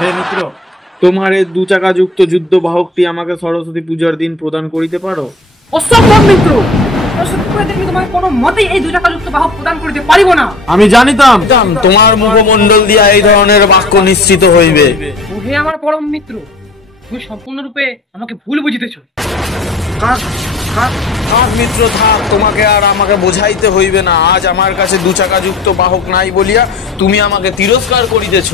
হে মিত্র, তোমার এই 2 চাকা যুক্ত যুদ্ধ বাহকটি আমাকে সরস্বতী পূজার দিন প্রদান করিতে পারো? অসম্ভব মিত্র, সরস্বতী পূজার দিন তোমাকে কোনো মতেই এই 2 চাকা যুক্ত বাহক প্রদান করিতে পারিব না। আমি জানিতাম তোমার মুখমণ্ডল দিয়া এই ধরনের বাক্য নিশ্চিত হইবে। ওহে আমার পরম মিত্র, তুমি সম্পূর্ণরূপে আমাকে ভুল বুঝিতেছ। থাক মিত্র থাক, তোমাকে আর আমাকে বোঝাইতে হইবে না। আজ আমার কাছে 2 চাকা যুক্ত বাহক নাই বলিয়া তুমি আমাকে তিরস্কার করিতেছ।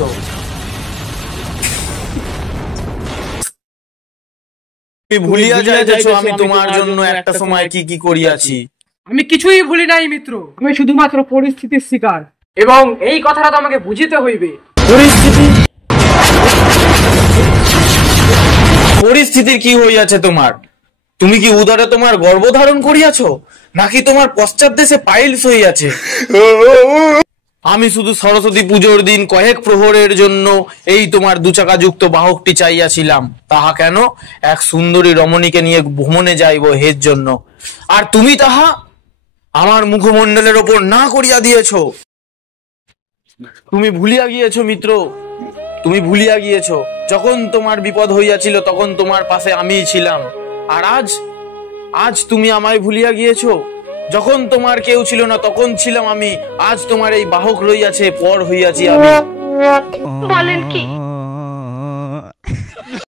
তুমি ভুলিয়া যাইতেছ আমি তোমার জন্য একটা সময় কি কি করিয়াছি। আমি কিছুই ভুলি নাই মিত্র, আমি শুধুমাত্র পরিস্থিতির শিকার, এবং এই কথাটা তো আমাকে বুঝিতে হইবে। পরিস্থিতির কি হইয়াছে তোমার? তুমি কি উদরে তোমার গর্ভধারণ করিয়াছ, নাকি তোমার পশ্চাৎ দেশে পাইলস হইয়াছে? আমি শুধু সরস্বতী পুজোর দিন কয়েক প্রহরের জন্য এই তোমার 2 চাকা যুক্ত বাহকটি চাইয়াছিলাম। তাহা কেন? এক সুন্দরী রমণীকে নিয়ে ভ্রমণে যাইব এর জন্য। আর তুমি তাহা আমার মুখমণ্ডলের ওপর না করিয়া দিয়েছ। তুমি ভুলিয়া গিয়েছ মিত্র, তুমি ভুলিয়া গিয়েছ। যখন তোমার বিপদ হইয়াছিল তখন তোমার পাশে আমিই ছিলাম। আর আজ তুমি আমায় ভুলিয়া গিয়েছো। যখন তোমার কেউ ছিল না তখন ছিলাম আমি। আজ তোমার এই বাহক রইয়াছে, পর হইয়াছি আমি। বলেন কি?